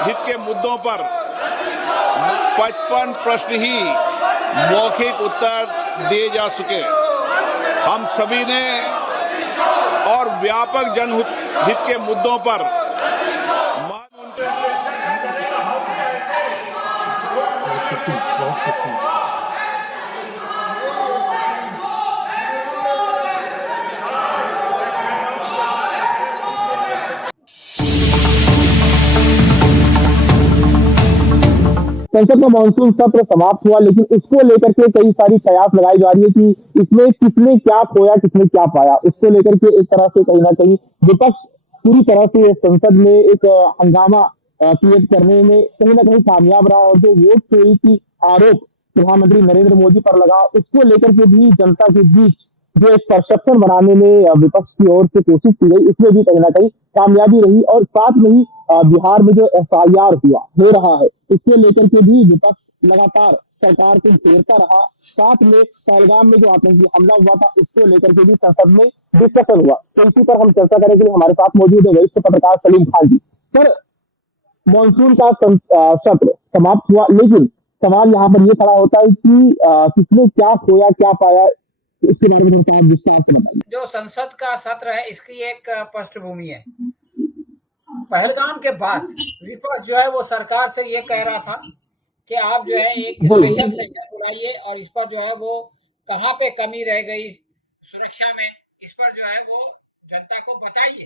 हित के मुद्दों पर 55 प्रश्न ही मौखिक उत्तर दिए जा चुके। हम सभी ने और व्यापक जनहित के मुद्दों पर संसद का मानसून सत्र समाप्त हुआ, लेकिन इसको लेकर के कई सारी कयास लगाई जा रही है कि इसमें किसने क्या खोया, किसने क्या पाया। उसको लेकर के एक तरह से कहीं ना कहीं विपक्ष पूरी तरह से संसद में एक हंगामा क्रिएट करने में कहीं ना कहीं कामयाब रहा, और जो वोट चोरी की आरोप प्रधानमंत्री नरेंद्र मोदी पर लगा, उसको लेकर के भी जनता के बीच जो एक परसेप्शन बनाने में विपक्ष की ओर से कोशिश की गई, इसमें भी कहीं ना कहीं कामयाबी रही। और साथ में ही बिहार में जो एफआईआर हो रहा है, इसको लेकर के भी विपक्ष लगातार सरकार को घेरता रहा। साथ में पहलगाम में जो आतंकी हमला हुआ था, उसको लेकर के भी संसद में डिस्कशन हुआ। तो इसी पर हम चर्चा करेंगे। हमारे साथ मौजूद है वरिष्ठ पत्रकार सलीम खान जी। सर, मानसून का सत्र समाप्त हुआ, लेकिन सवाल यहाँ पर यह खड़ा होता है कि किसने क्या खोया, क्या पाया, इसके बारे में आप विस्तार से बताइए। जो संसद का सत्र है, इसकी एक पृष्ठभूमि है। पहलगाम के बाद विपक्ष जो है वो सरकार से ये कह रहा था कि आप जो है एक स्पेशल सेशन बुलाइए और इस पर जो है वो कहाँ पे कमी रह गई सुरक्षा में, इस पर जो है वो जनता को बताइए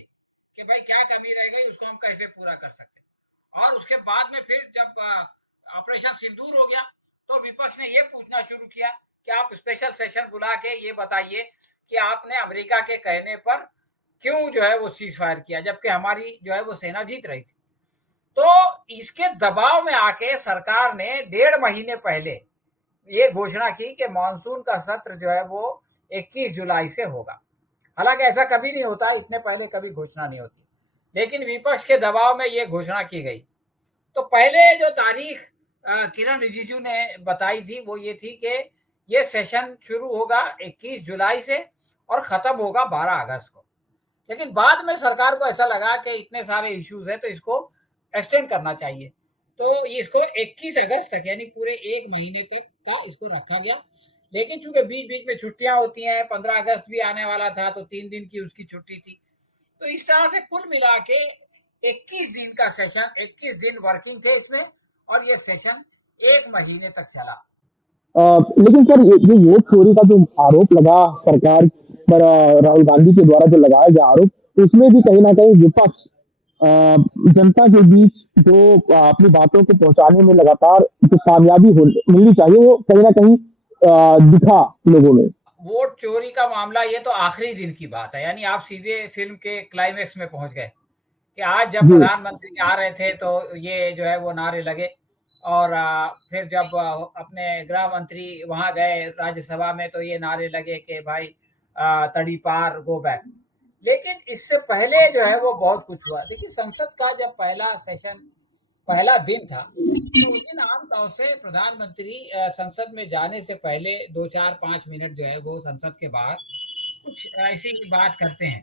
कि भाई क्या कमी रह गई, उसको हम कैसे पूरा कर सकते हैं। और उसके बाद में फिर जब ऑपरेशन सिंदूर हो गया तो विपक्ष ने ये पूछना शुरू किया कि आप स्पेशल सेशन बुला के ये बताइए कि आपने अमेरिका के कहने पर क्यों जो है वो सीज फायर किया, जबकि हमारी जो है वो सेना जीत रही थी। तो इसके दबाव में आके सरकार ने 1.5 महीने पहले ये घोषणा की कि मानसून का सत्र जो है वो 21 जुलाई से होगा। हालांकि ऐसा कभी नहीं होता, इतने पहले कभी घोषणा नहीं होती, लेकिन विपक्ष के दबाव में ये घोषणा की गई। तो पहले जो तारीख किरण रिजिजू ने बताई थी वो ये थी कि ये सेशन शुरू होगा 21 जुलाई से और खत्म होगा 12 अगस्त को। लेकिन बाद में सरकार को ऐसा लगा कि इतने सारे इश्यूज है तो इसको एक्सटेंड करना चाहिए, तो ये इसको 21 अगस्त तक यानी पूरे 1 महीने तक का इसको रखा गया। लेकिन चूंकि बीच बीच में छुट्टियां होती हैं, 15 अगस्त भी आने वाला था तो 3 दिन की उसकी छुट्टी थी, तो इस तरह से कुल मिला के 21 दिन का सेशन, 21 दिन वर्किंग थे इसमें, और ये सेशन 1 महीने तक चला। लेकिन सर, ये वोट चोरी का जो आरोप लगा सरकार पर, राहुल गांधी के द्वारा जो लगाया गया आरोप, उसमें भी कहीं ना कहीं विपक्ष जनता के बीच जो अपनी बातों को पहुंचाने में लगातार जो कामयाबी मिलनी चाहिए, वो कहीं ना कहीं दिखा लोगों में। वोट चोरी का मामला ये तो आखिरी दिन की बात है, यानी आप सीधे फिल्म के क्लाइमेक्स में पहुंच गए कि आज जब प्रधानमंत्री आ रहे थे तो ये जो है वो नारे लगे, और फिर जब अपने गृह मंत्री वहां गए राज्यसभा में तो ये नारे लगे कि भाई तड़ी पार गो बैक। लेकिन इससे पहले जो है वो बहुत कुछ हुआ। देखिए, संसद का जब पहला सेशन, पहला दिन था, तो उस दिन आमतौर से प्रधानमंत्री संसद में जाने से पहले 2-4-5 मिनट जो है वो संसद के बाहर कुछ ऐसी बात करते हैं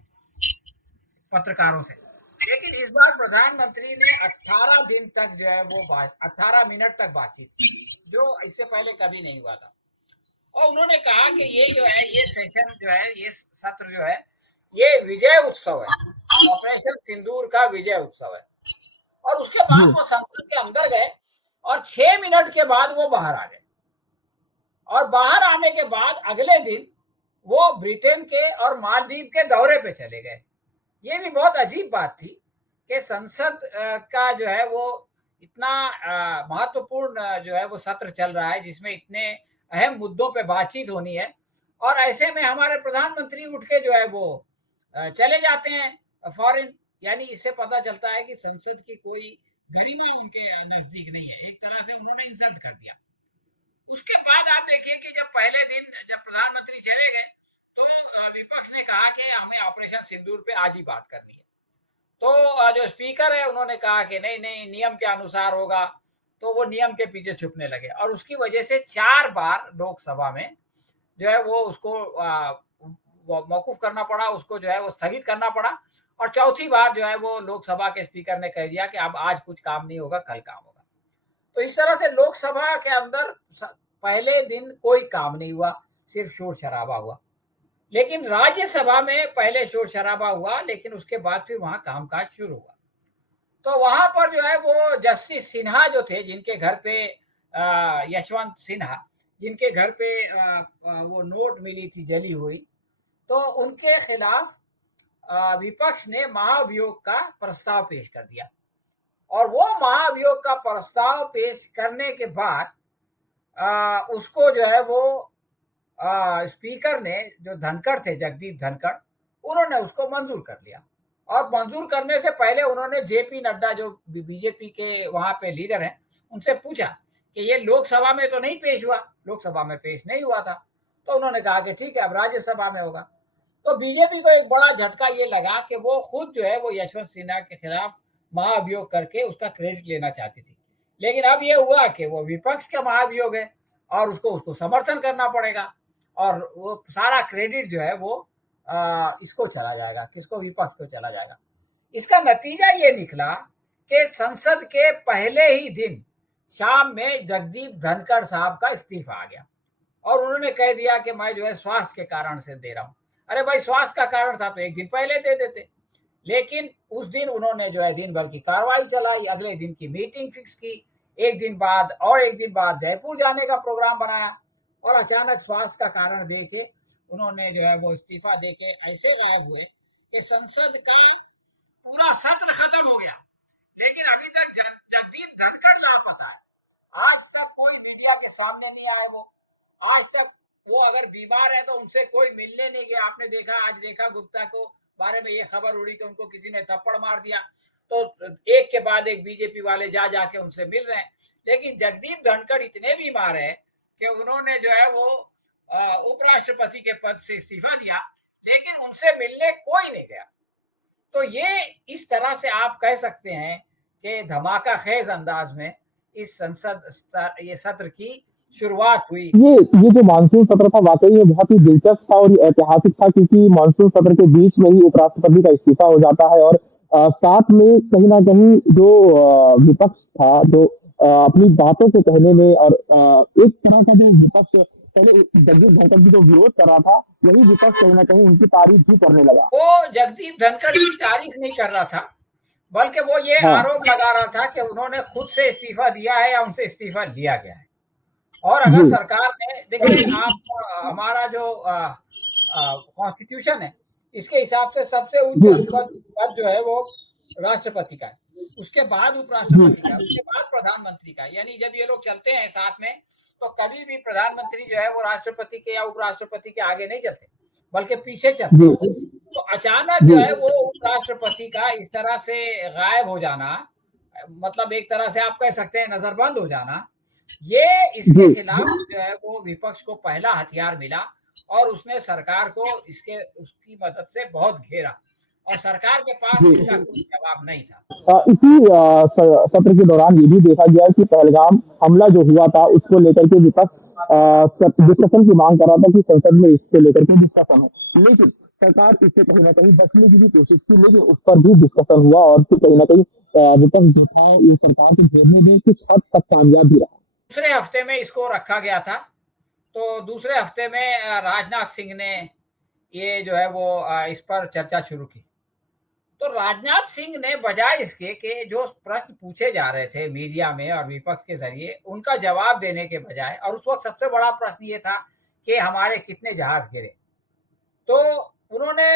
पत्रकारों से। लेकिन इस बार प्रधानमंत्री ने 18 दिन तक जो है वो 18 मिनट तक बातचीत की, जो इससे पहले कभी नहीं हुआ था। और उन्होंने कहा कि ये जो है ये सेशन जो है, ये सत्र जो है, ये विजय उत्सव है, ऑपरेशन सिंदूर का विजय उत्सव है। और उसके बाद वो संसद के अंदर गए और 6 मिनट के बाद वो बाहर आ गए, और बाहर आने के बाद अगले दिन वो ब्रिटेन के और मालदीव के दौरे पे चले गए। ये भी बहुत अजीब बात थी कि संसद का जो है वो इतना महत्वपूर्ण जो है वो सत्र चल रहा है जिसमें इतने अहम मुद्दों पे बातचीत होनी है, और ऐसे में हमारे प्रधानमंत्री उठ के जो है वो चले जाते हैं फॉरेन। यानी इससे पता चलता है कि संसद की कोई गरिमा उनके नजदीक नहीं है, एक तरह से उन्होंने इंसल्ट कर दिया। उसके बाद आप देखिए कि जब पहले दिन जब प्रधानमंत्री चले गए तो विपक्ष ने कहा कि हमें ऑपरेशन सिंदूर पे आज ही बात करनी है। तो जो स्पीकर है उन्होंने कहा कि नहीं नहीं, नियम के अनुसार होगा, तो वो नियम के पीछे छुपने लगे, और उसकी वजह से 4 बार लोकसभा में जो है वो उसको मौकूफ करना पड़ा, उसको जो है वो स्थगित करना पड़ा, और चौथी बार जो है वो लोकसभा के स्पीकर ने कह दिया कि अब आज कुछ काम नहीं होगा, कल काम होगा। तो इस तरह से लोकसभा के अंदर पहले दिन कोई काम नहीं हुआ, सिर्फ शोर शराबा हुआ। लेकिन राज्यसभा में पहले शोर शराबा हुआ, लेकिन उसके बाद फिर वहां कामकाज शुरू हुआ। तो वहां पर जो है वो जस्टिस सिन्हा जो थे, जिनके घर पे यशवंत सिन्हा, जिनके घर पे वो नोट मिली थी जली हुई, तो उनके खिलाफ विपक्ष ने महाभियोग का प्रस्ताव पेश कर दिया। और वो महाभियोग का प्रस्ताव पेश करने के बाद उसको जो है वो स्पीकर ने, जो धनखड़ थे, जगदीप धनखड़, उन्होंने उसको मंजूर कर लिया। और मंजूर करने से पहले उन्होंने जेपी नड्डा, जो बीजेपी के वहां पे लीडर हैं, उनसे पूछा कि ये लोकसभा में तो नहीं पेश हुआ, लोकसभा में पेश नहीं हुआ था। तो उन्होंने कहा कि ठीक है, अब राज्यसभा में होगा। तो बीजेपी को एक बड़ा झटका ये लगा कि वो खुद जो है वो यशवंत सिन्हा के खिलाफ महाभियोग करके उसका क्रेडिट लेना चाहती थी। लेकिन अब ये हुआ कि वो विपक्ष का महाभियोग है और उसको समर्थन करना पड़ेगा, और वो सारा क्रेडिट जो है वो इसको चला जाएगा, किसको? विपक्ष को चला जाएगा। इसका नतीजा ये निकला कि संसद के पहले ही दिन शाम में जगदीप धनखड़ साहब का इस्तीफा आ गया और उन्होंने कह दिया कि मैं जो है स्वास्थ्य के कारण से दे रहा हूं। अरे भाई, स्वास्थ्य का कारण था तो एक दिन पहले दे देते। लेकिन उस दिन उन्होंने जो है दिन भर की कार्रवाई चलाई, अगले दिन की मीटिंग फिक्स की, एक दिन बाद और एक दिन बाद जयपुर जाने का प्रोग्राम बनाया, और अचानक स्वास्थ्य का कारण दे के उन्होंने जो है वो इस्तीफा दे के ऐसे गायब हुए कि संसद का पूरा सत्र खत्म हो गया। लेकिन अभी तक जगदीप धनखड़ लापता है। आज तक कोई मीडिया के सामने नहीं आए वो। आज तक वो अगर बीमार है तो उनसे कोई मिलने नहीं गया। आपने देखा, आज रेखा गुप्ता को बारे में ये खबर उड़ी कि उनको किसी ने थप्पड़ मार दिया, तो एक के बाद एक बीजेपी वाले जा जाके उनसे मिल रहे हैं। लेकिन जगदीप धनखड़ इतने बीमार है कि उन्होंने जो है वो उपराष्ट्रपति के पद से इस्तीफा दिया, लेकिन उनसे मिलने कोई नहीं गया। तो ये इस तरह से आप कह सकते हैं कि धमाका खेज अंदाज में इस संसद ये सत्र की शुरुआत हुई। ये जो मानसून सत्र था वाकई में बहुत ही दिलचस्प था और ऐतिहासिक था, क्योंकि मानसून सत्र के बीच में ही उपराष्ट्रपति का इस्तीफा हो जाता है और साथ में कहीं ना कहीं जो विपक्ष था, जो अपनी बातों को कहने में और एक तरह का जो विपक्ष पहले जगदीप धनखड़ जी जो विरोध कर रहा था, वही विपक्ष कहीं ना कहीं उनकी तारीफ भी करने लगा। वो जगदीप धनखड़ की तारीफ नहीं कर रहा था, बल्कि वो ये आरोप लगा रहा था कि उन्होंने खुद से इस्तीफा दिया है या उनसे इस्तीफा लिया गया है। और अगर सरकार ने, देखिए, आप हमारा जो कॉन्स्टिट्यूशन है, इसके हिसाब से सबसे उच्च पद जो है वो राष्ट्रपति का है, उसके बाद उपराष्ट्रपति का, उसके बाद प्रधानमंत्री का। यानी जब ये लोग चलते हैं साथ में, तो कभी भी प्रधानमंत्री जो है वो राष्ट्रपति के या उपराष्ट्रपति के आगे नहीं चलते, बल्कि पीछे चलते। तो अचानक जो है वो उपराष्ट्रपति का इस तरह से गायब हो जाना, मतलब एक तरह से आप कह सकते हैं नजरबंद हो जाना, ये इसके खिलाफ जो है वो विपक्ष को पहला हथियार मिला और उसने सरकार को उसकी मदद से बहुत घेरा, और सरकार के पास इसका कोई जवाब नहीं था। इसी सत्र के दौरान ये भी देखा गया कि पहलगाम हमला जो हुआ था उसको लेकर के विपक्ष डिस्कशन की मांग कर रहा था कि संसद में इसको लेकर के डिस्कशन हो, लेकिन सरकार इससे कहीं ना कहीं बचने की भी कोशिश की, लेकिन उस पर भी डिस्कशन हुआ और फिर कहीं ना कहीं विपक्ष जो था ये सरकार को घेरने में कुछ हद तक कामयाब भी रहा। दूसरे हफ्ते में इसको रखा गया था, तो दूसरे हफ्ते में राजनाथ सिंह ने ये जो है वो इस पर चर्चा शुरू की। तो राजनाथ सिंह ने बजाय इसके कि जो प्रश्न पूछे जा रहे थे मीडिया में और विपक्ष के जरिए, उनका जवाब देने के बजाय, और उस वक्त सबसे बड़ा प्रश्न ये था कि हमारे कितने जहाज गिरे, तो उन्होंने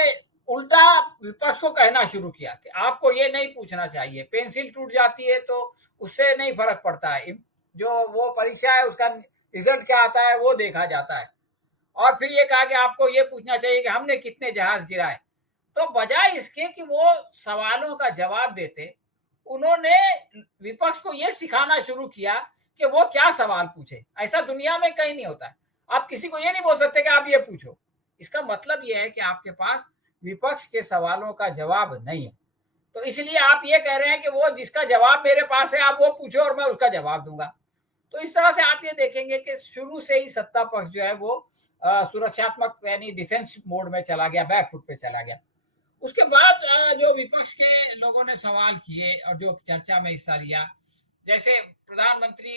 उल्टा विपक्ष को कहना शुरू किया कि आपको ये नहीं पूछना चाहिए, पेंसिल टूट जाती है तो उससे नहीं फर्क पड़ता है, जो वो परीक्षा है उसका रिजल्ट क्या आता है वो देखा जाता है। और फिर ये कहा कि आपको ये पूछना चाहिए कि हमने कितने जहाज गिराए। तो बजाय इसके कि वो सवालों का जवाब देते, उन्होंने विपक्ष को ये सिखाना शुरू किया कि वो क्या सवाल पूछे। ऐसा दुनिया में कहीं नहीं होता है। आप किसी को ये नहीं बोल सकते कि आप ये पूछो। इसका मतलब ये है कि आपके पास विपक्ष के सवालों का जवाब नहीं है, तो इसलिए आप ये कह रहे हैं कि वो जिसका जवाब मेरे पास है आप वो पूछो और मैं उसका जवाब दूंगा। तो इस तरह से आप ये देखेंगे कि शुरू से ही सत्ता पक्ष जो है वो सुरक्षात्मक यानी डिफेंस मोड में चला गया, बैक फुट पे चला गया। उसके बाद जो विपक्ष के लोगों ने सवाल किए और जो चर्चा में हिस्सा लिया, जैसे प्रधानमंत्री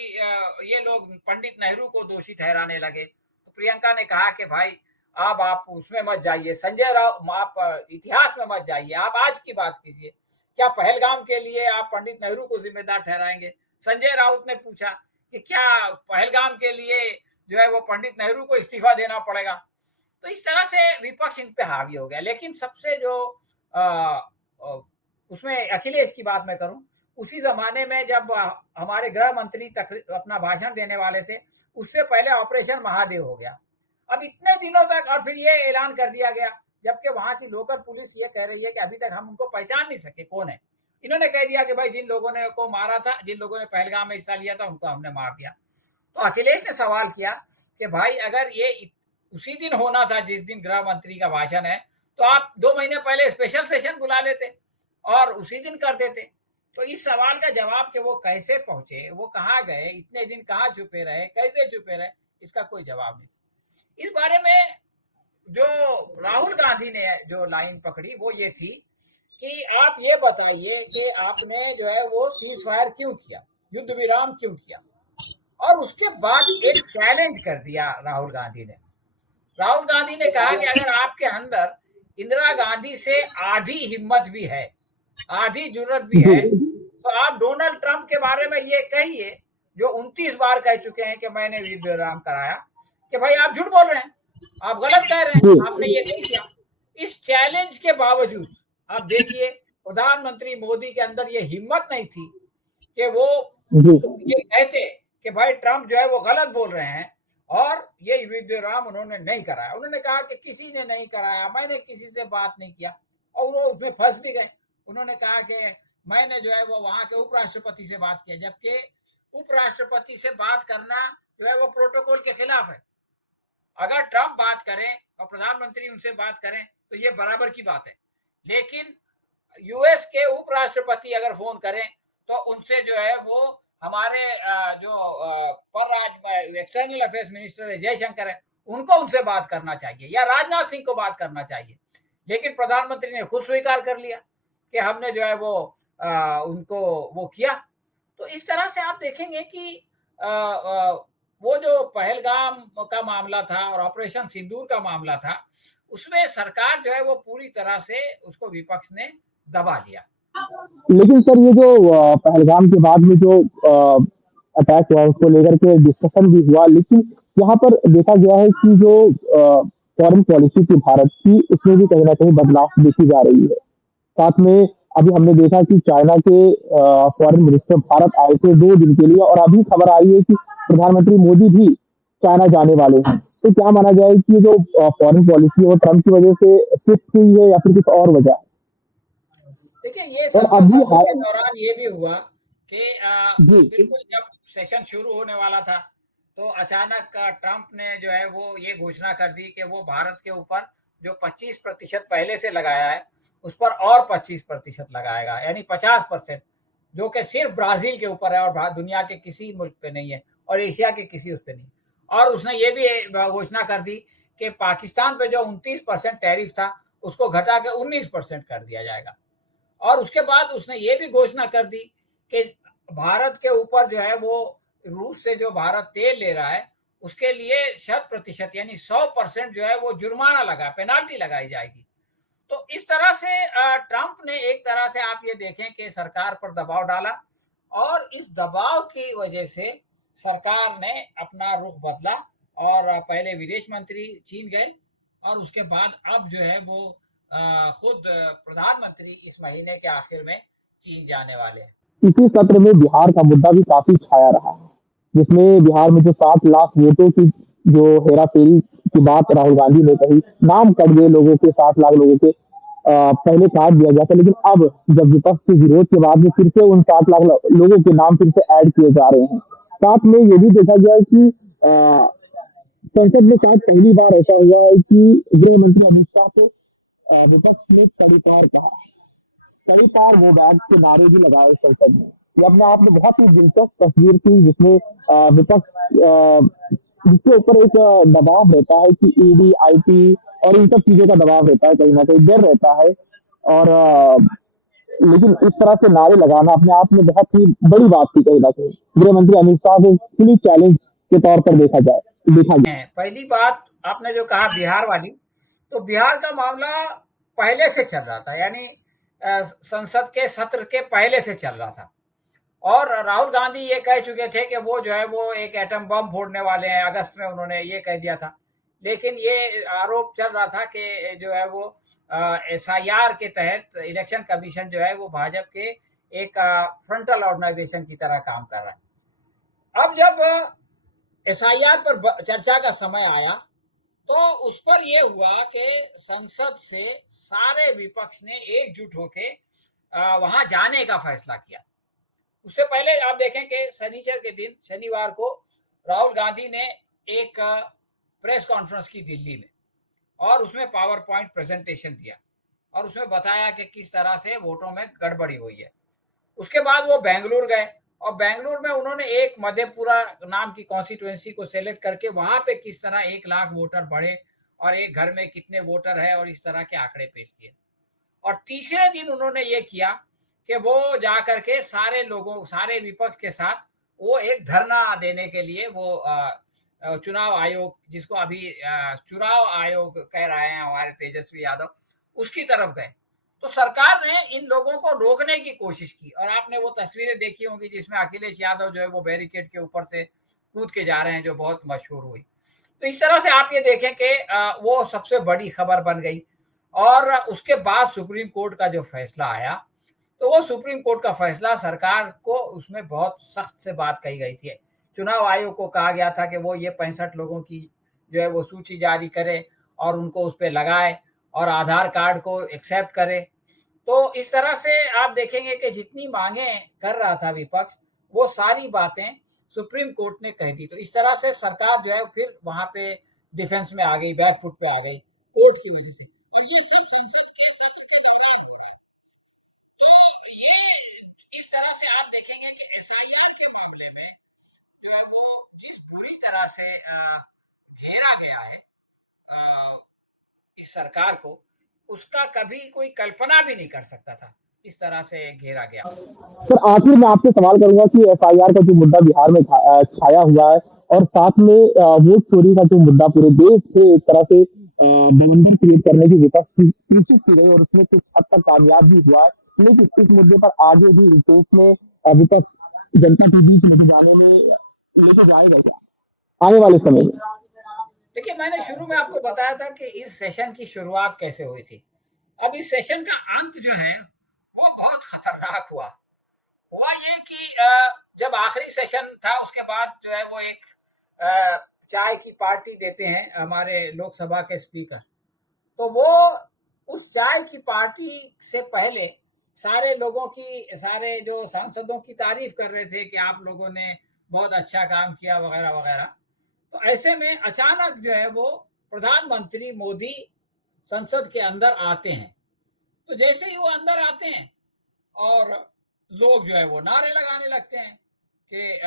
ये लोग पंडित नेहरू को दोषी ठहराने लगे, तो प्रियंका ने कहा कि भाई अब आप उसमें मत जाइए, संजय राउत आप इतिहास में मत जाइए, आप आज की बात कीजिए, क्या पहलगाम के लिए आप पंडित नेहरू को जिम्मेदार ठहराएंगे? संजय राउत ने पूछा कि क्या पहलगाम के लिए जो है वो पंडित नेहरू को इस्तीफा देना पड़ेगा? तो इस तरह से विपक्ष इन पे हावी हो गया। लेकिन सबसे जो आ, आ, उसमें अखिलेश की बात मैं करूं, उसी जमाने में जब हमारे गृह मंत्री अपना भाषण देने वाले थे, उससे पहले ऑपरेशन महादेव हो गया। अब इतने दिनों तक और फिर ये ऐलान कर दिया गया, जबकि वहां की लोकल पुलिस ये कह रही है कि अभी तक हम उनको पहचान नहीं सके कौन है। इन्होंने कह दिया कि भाई जिन लोगों ने को मारा था, जिन लोगों ने पहलगाम में हिस्सा लिया था, उनको हमने मार दिया। तो अखिलेश ने सवाल किया कि भाई अगर ये उसी दिन होना था जिस दिन गृह मंत्री का भाषण है, तो आप 2 महीने पहले स्पेशल सेशन बुला लेते और उसी दिन कर देते। तो इस सवाल का जवाब कि वो कैसे पहुंचे, वो कहाँ गए, इतने दिन कहाँ छुपे रहे, कैसे छुपे रहे, इसका कोई जवाब नहीं। इस बारे में जो राहुल गांधी ने जो लाइन पकड़ी वो ये थी कि आप ये बताइए कि आपने जो है वो सीज फायर क्यों किया, युद्ध विराम क्यों किया। और उसके बाद एक चैलेंज कर दिया राहुल गांधी ने। राहुल गांधी ने कहा कि अगर आपके अंदर इंदिरा गांधी से आधी हिम्मत भी है, आधी जुर्रत भी है, तो आप डोनाल्ड ट्रंप के बारे में ये कहिए, जो 29 बार कह चुके हैं कि मैंने युद्ध विराम कराया, कि भाई आप झूठ बोल रहे हैं, आप गलत कह रहे हैं, आपने ये नहीं किया। इस चैलेंज के बावजूद आप देखिए प्रधानमंत्री मोदी के अंदर ये हिम्मत नहीं थी कि वो ये कहते कि भाई ट्रंप जो है वो गलत बोल रहे हैं और ये युद्ध विराम उन्होंने नहीं कराया। उन्होंने कहा कि किसी ने नहीं कराया, मैंने किसी से बात नहीं किया, और वो उसमें फंस भी गए। उन्होंने कहा कि मैंने जो है वो वहां के उपराष्ट्रपति से बात किया, जबकि उपराष्ट्रपति से बात करना जो है वो प्रोटोकॉल के खिलाफ है। अगर ट्रंप बात करें और प्रधानमंत्री उनसे बात करें तो ये बराबर की बात है, लेकिन यूएस के उपराष्ट्रपति अगर फोन करें तो उनसे जो है वो हमारे जो परराष्ट्र एक्सटर्नल अफेयर्स मिनिस्टर जयशंकर है, उनको उनसे बात करना चाहिए, या राजनाथ सिंह को बात करना चाहिए। लेकिन प्रधानमंत्री ने खुद स्वीकार कर लिया कि हमने जो है वो उनको वो किया। तो इस तरह से आप देखेंगे कि वो जो पहलगाम का मामला था और ऑपरेशन सिंदूर का मामला था, उसमें सरकार जो है वो पूरी तरह से उसको विपक्ष ने दबा लिया। लेकिन सर ये जो पहलगाम के बाद में जो अटैक हुआ उसको लेकर के डिस्कशन भी हुआ, लेकिन यहाँ पर देखा गया है कि जो फॉरेन पॉलिसी थी भारत की, उसमें भी कहीं ना कहीं बदलाव देखी जा रही है। साथ में अभी हमने देखा कि चाइना के फॉरेन मिनिस्टर भारत आए थे 2 दिन के लिए, और अभी खबर आई है कि प्रधानमंत्री मोदी भी चाइना जाने वाले हैं। तो क्या माना जाए कि जो फॉरेन पॉलिसी है वो ट्रंप की वजह से शिफ्ट हुई है या फिर कुछ और वजह? देखिए ये संसद सत्र के दौरान ये भी हुआ कि बिल्कुल जब सेशन शुरू होने वाला था तो अचानक ट्रंप ने जो है वो ये घोषणा कर दी कि वो भारत के ऊपर जो 25% पहले से लगाया है उस पर और 25% लगाएगा, यानी 50%, जो कि सिर्फ ब्राजील के ऊपर है और दुनिया के किसी मुल्क पे नहीं है और एशिया के किसी उस पे नहीं। और उसने ये भी घोषणा कर दी कि पाकिस्तान पे जो 29% टैरिफ था उसको घटा के 19% कर दिया जाएगा। और उसके बाद उसने ये भी घोषणा कर दी कि भारत के ऊपर जो है वो रूस से जो भारत तेल ले रहा है उसके लिए 100% यानी 100% जो है वो जुर्माना लगा, पेनाल्टी लगाई जाएगी। तो इस तरह से ट्रंप ने एक तरह से आप ये देखें कि सरकार पर दबाव डाला, और इस दबाव की वजह से सरकार ने अपना रुख बदला और पहले विदेश मंत्री चीन गए और उसके बाद अब जो है वो खुद प्रधानमंत्री इस महीने के आखिर में चीन जाने वाले हैं। इसी सत्र में बिहार का मुद्दा भी काफी छाया रहा, जिसमें बिहार में जो 7 लाख वोटों की जो हेराफेरी की बात राहुल गांधी ने कही, नाम कट गए लोगों के, 7 लाख लोगों के पहले काट दिया गया था, लेकिन अब जब विपक्ष के विरोध के बाद में फिर से उन 7 लाख लोगों के नाम फिर से ऐड किए जा रहे हैं। साथ में ये भी देखा गया है कि संसद में शायद पहली बार ऐसा हुआ है कि गृह मंत्री अमित शाह को विपक्ष ने कड़ी पार कहा, कड़ी पार वो बैग के नारे भी लगाए संसद में। ये अपने आप में बहुत ही दिलचस्प तस्वीर थी, जिसमें विपक्ष जिसके ऊपर एक दबाव रहता है कि ईडी, आईटी और इन सब चीजों का दबाव रहता है, कहीं ना कहीं डर रहता है, और लेकिन इस तरह से नारे लगाना अपने आप में बहुत ही बड़ी बात थी कहीं ना कहीं। गृह मंत्री अमित शाह को खुली चैलेंज के तौर पर देखा जाए। पहली बात आपने जो कहा बिहार वाली, तो बिहार का मामला पहले से चल रहा था, यानी संसद के सत्र के पहले से चल रहा था। और राहुल गांधी ये कह चुके थे कि वो जो है वो एक एटम बम फोड़ने वाले हैं, अगस्त में उन्होंने ये कह दिया था। लेकिन ये आरोप चल रहा था कि जो है वो एसआईआर के तहत इलेक्शन कमीशन जो है वो भाजपा के एक फ्रंटल ऑर्गेनाइजेशन की तरह काम कर रहा है। अब जब एसआईआर पर चर्चा का समय आया तो उस पर यह हुआ कि संसद से सारे विपक्ष ने एकजुट होकर वहां जाने का फैसला किया। उससे पहले आप देखें कि शनिचर के दिन, शनिवार को, राहुल गांधी ने एक प्रेस कॉन्फ्रेंस की दिल्ली में, और उसमें पावर पॉइंट प्रेजेंटेशन दिया और उसमें बताया कि किस तरह से वोटों में गड़बड़ी हुई है। उसके बाद वो बेंगलुरु गए और बेंगलुरु में उन्होंने एक मधेपुरा नाम की कॉन्स्टिट्यूएंसी को सेलेक्ट करके वहां पे किस तरह 1 लाख वोटर बढ़े और एक घर में कितने वोटर है और इस तरह के आंकड़े पेश किए। और तीसरे दिन उन्होंने ये किया कि वो जाकर के सारे लोगों, सारे विपक्ष के साथ वो एक धरना देने के लिए वो चुनाव आयोग, जिसको अभी चुनाव आयोग कह रहे हैं हमारे तेजस्वी यादव, उसकी तरफ गए। तो सरकार ने इन लोगों को रोकने की कोशिश की और आपने वो तस्वीरें देखी होंगी जिसमें अखिलेश यादव जो है वो बैरिकेड के ऊपर से कूद के जा रहे हैं, जो बहुत मशहूर हुई। तो इस तरह से आप ये देखें कि वो सबसे बड़ी खबर बन गई। और उसके बाद सुप्रीम कोर्ट का जो फैसला आया, तो वो सुप्रीम कोर्ट का फैसला, सरकार को उसमें बहुत सख्त से बात कही गई थी। चुनाव आयोग को कहा गया था कि वो ये 65 लोगों की जो है वो सूची जारी करे और उनको उस पर लगाए और आधार कार्ड को एक्सेप्ट करे। तो इस तरह से आप देखेंगे कि जितनी मांगे कर रहा था विपक्ष, वो सारी बातें सुप्रीम कोर्ट ने कह दी। तो इस तरह से सरकार जो है फिर वहां पे डिफेंस में आ गई, बैकफुट पे आ गई कोर्ट की वजह से। और ये सब संसद के सत्र के दौरान हुआ। तो ये इस तरह से आप देखेंगे कि एसआईआर के मामले में जो है वो जिस पूरी तरह से घेरा गया है इस सरकार को, उसका कभी कोई कल्पना भी नहीं कर सकता था, इस तरह से घेरा गया। सर आखिर में आपसे सवाल करूंगा कि एसआईआर का जो मुद्दा बिहार में छाया हुआ है और साथ में वोट चोरी का जो मुद्दा पूरे देश से एक तरह से बवंडर क्रिएट करने की विपक्ष की कोशिश की गई और उसमें कुछ हद तक कामयाब भी हुआ है, लेकिन इस मुद्दे पर आगे भी देश में विपक्ष जनता के बीच लेके जाएगा क्या आने वाले समय में? देखिए, मैंने शुरू में आपको बताया था कि इस सेशन की शुरुआत कैसे हुई थी। अब इस सेशन का अंत जो है वो बहुत खतरनाक हुआ। हुआ ये कि जब आखिरी सेशन था उसके बाद जो है वो एक चाय की पार्टी देते हैं हमारे लोकसभा के स्पीकर। तो वो उस चाय की पार्टी से पहले सारे लोगों की, सारे जो सांसदों की तारीफ कर रहे थे कि आप लोगों ने बहुत अच्छा काम किया वगैरह वगैरह। तो ऐसे में अचानक जो है वो प्रधानमंत्री मोदी संसद के अंदर आते हैं। तो जैसे ही वो अंदर आते हैं और लोग जो है वो नारे लगाने लगते हैं कि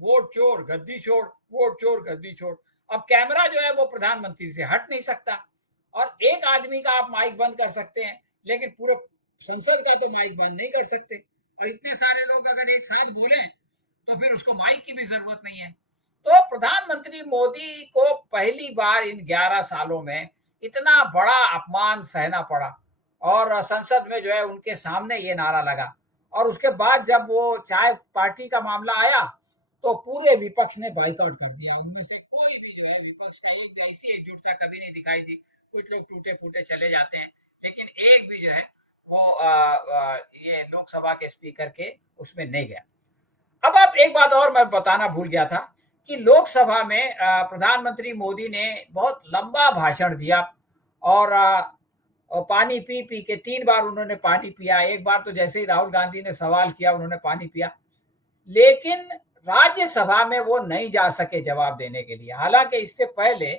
वोट चोर गद्दी छोड़, वोट चोर गद्दी छोड़। अब कैमरा जो है वो प्रधानमंत्री से हट नहीं सकता और एक आदमी का आप माइक बंद कर सकते हैं, लेकिन पूरे संसद का तो माइक बंद नहीं कर सकते। और इतने सारे लोग अगर एक साथ बोले तो फिर उसको माइक की भी जरूरत नहीं है। तो प्रधानमंत्री मोदी को पहली बार इन 11 सालों में इतना बड़ा अपमान सहना पड़ा और संसद में जो है उनके सामने ये नारा लगा। और उसके बाद जब वो चाय पार्टी का मामला आया तो पूरे विपक्ष ने बाइकआउट कर दिया। उनमें से कोई भी जो है विपक्ष का एक भी ऐसी एकजुटता कभी नहीं दिखाई दी। कुछ लोग टूटे फूटे चले जाते हैं, लेकिन एक भी जो है वो ये लोकसभा के स्पीकर के उसमें नहीं गया। अब आप एक बात और मैं बताना भूल गया था कि लोकसभा में प्रधानमंत्री मोदी ने बहुत लंबा भाषण दिया और पानी पी पी के 3 बार उन्होंने पानी पिया। एक बार तो जैसे ही राहुल गांधी ने सवाल किया उन्होंने पानी पिया, लेकिन राज्यसभा में वो नहीं जा सके जवाब देने के लिए। हालांकि इससे पहले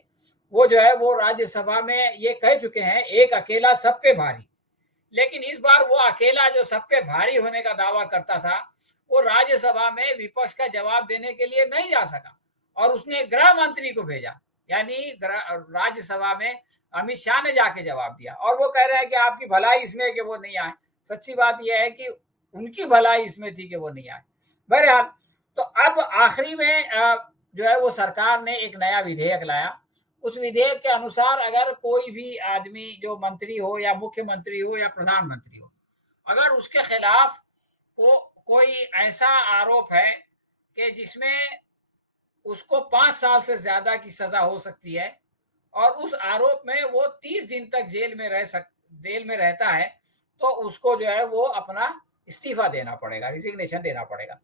वो जो है वो राज्यसभा में ये कह चुके हैं एक अकेला सब पे भारी, लेकिन इस बार वो अकेला जो सब पे भारी होने का दावा करता था वो राज्यसभा में विपक्ष का जवाब देने के लिए नहीं जा सका और उसने गृह मंत्री को भेजा यानी राज्यसभा में अमित शाह ने जाके जवाब दिया और वो कह रहे हैं कि आपकी भलाई इसमें है कि वो नहीं आए। सच्ची बात यह है कि उनकी भलाई इसमें थी कि वो नहीं आए। बहरहाल, तो अब आखिरी में जो है वो सरकार ने एक नया विधेयक लाया। उस विधेयक के अनुसार अगर कोई भी आदमी जो मंत्री हो या मुख्यमंत्री हो या प्रधानमंत्री हो, अगर उसके खिलाफ कोई ऐसा आरोप है कि जिसमें उसको 5 साल से ज्यादा की सजा हो सकती है और उस आरोप में वो 30 दिन तक जेल में रहता है, तो उसको जो है वो अपना इस्तीफा देना पड़ेगा, रिजिग्नेशन देना पड़ेगा।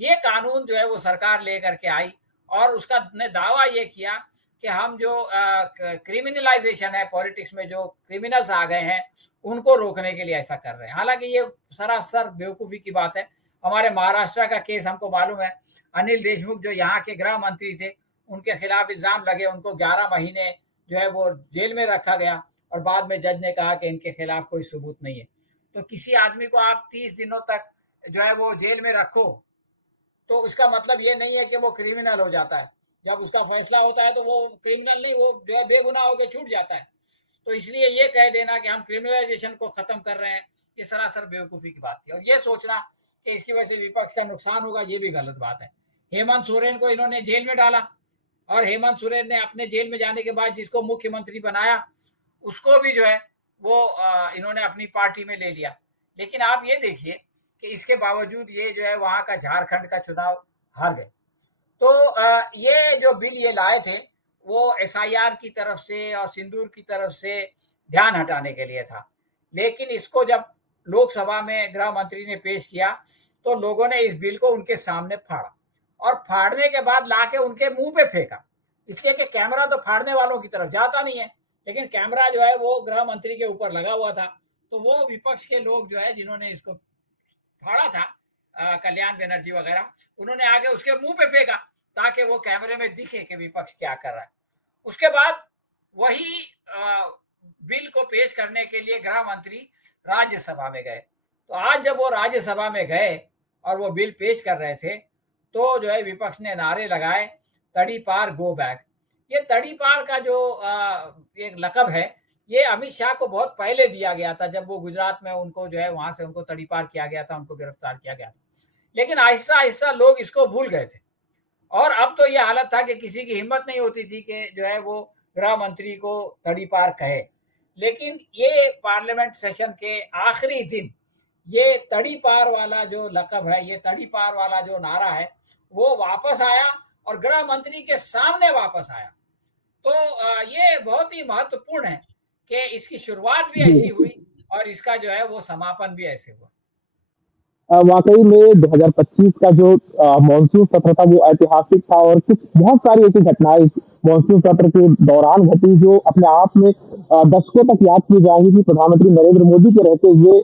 ये कानून जो है वो सरकार लेकर के आई और उसका ने दावा ये किया कि हम जो क्रिमिनलाइजेशन है, पॉलिटिक्स में जो क्रिमिनल्स आ गए हैं उनको रोकने के लिए ऐसा कर रहे हैं। हालांकि ये सरासर बेवकूफ़ी की बात है। हमारे महाराष्ट्र का केस हमको मालूम है। अनिल देशमुख जो यहाँ के गृह मंत्री थे, उनके खिलाफ इल्जाम लगे, उनको 11 महीने जो है वो जेल में रखा गया और बाद में जज ने कहा कि इनके खिलाफ कोई सबूत नहीं है। तो किसी आदमी को आप 30 दिनों तक जो है वो जेल में रखो, तो उसका मतलब ये नहीं है कि वो क्रिमिनल हो जाता है। जब उसका फैसला होता है तो वो क्रिमिनल नहीं, वो जो है बेगुनाह होकर छूट जाता है। तो इसलिए ये कह देना कि हम क्रिमिनलाइजेशन को खत्म कर रहे हैं, ये सरासर बेवकूफ़ी की बात थी। और ये सोचना कि इसकी वजह से विपक्ष का नुकसान होगा, ये भी गलत बात है। हेमंत सोरेन को इन्होंने जेल में डाला और हेमंत सोरेन ने अपने जेल में जाने के बाद जिसको मुख्यमंत्री बनाया, उसको भी जो है वो इन्होंने अपनी पार्टी में ले लिया। लेकिन आप ये देखिए कि इसके बावजूद ये जो है वहाँ का झारखंड का चुनाव हार गए। तो ये जो बिल ये लाए थे वो एसआईआर की तरफ से और सिंदूर की तरफ से ध्यान हटाने के लिए था। लेकिन इसको जब लोकसभा में गृह मंत्री ने पेश किया तो लोगों ने इस बिल को उनके सामने फाड़ा और फाड़ने के बाद लाके उनके मुंह पे फेंका। इसलिए कि कैमरा तो फाड़ने वालों की तरफ जाता नहीं है, लेकिन कैमरा जो है वो गृह मंत्री के ऊपर लगा हुआ था। तो वो विपक्ष के लोग जो है जिन्होंने इसको फाड़ा था, कल्याण बनर्जी वगैरह, उन्होंने आगे उसके मुंह पे फेंका ताकि वो कैमरे में दिखे कि विपक्ष क्या कर रहा है। उसके बाद वही बिल को पेश करने के लिए गृह मंत्री राज्यसभा में गए। तो आज जब वो राज्यसभा में गए और वो बिल पेश कर रहे थे तो जो है विपक्ष ने नारे लगाए, तड़ी पार गो बैक। ये तड़ी पार का जो एक लकब है, ये अमित शाह को बहुत पहले दिया गया था, जब वो गुजरात में उनको जो है वहां से उनको तड़ी पार किया गया था, उनको गिरफ्तार किया गया था। लेकिन आहिस्ता आहिस्ता लोग इसको भूल गए थे और अब तो ये हालत था कि किसी की हिम्मत नहीं होती थी कि जो है वो गृह मंत्री को तड़ी पार कहे। लेकिन ये पार्लियामेंट सेशन के आखिरी दिन ये तड़ी पार वाला जो लकब है, ये तड़ी पार वाला जो नारा है, वो वापस आया और गृह मंत्री के सामने वापस आया। तो ये बहुत ही महत्वपूर्ण है कि इसकी शुरुआत भी ऐसी हुई और इसका जो है वो समापन भी ऐसे हुआ। वाकई में 2025 का जो मानसून सत्र था वो ऐतिहासिक था और कुछ बहुत सारी ऐसी घटनाएं इस मानसून सत्र के दौरान घटी जो अपने आप में दशकों तक याद की जाएंगी कि प्रधानमंत्री नरेंद्र मोदी के रहते हुए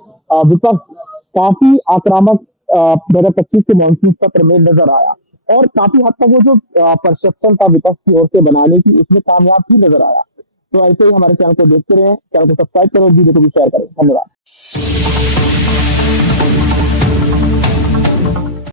विपक्ष काफी आक्रामक 2025 के मानसून सत्र में नजर आया और काफी हद तक वो जो परसेप्शन था विपक्ष की ओर से बनाने की, उसमें कामयाब भी नजर आया। तो ऐसे ही हमारे चैनल को देखते रहें, चैनल को सब्सक्राइब करें, वीडियो को भी शेयर करें। धन्यवाद।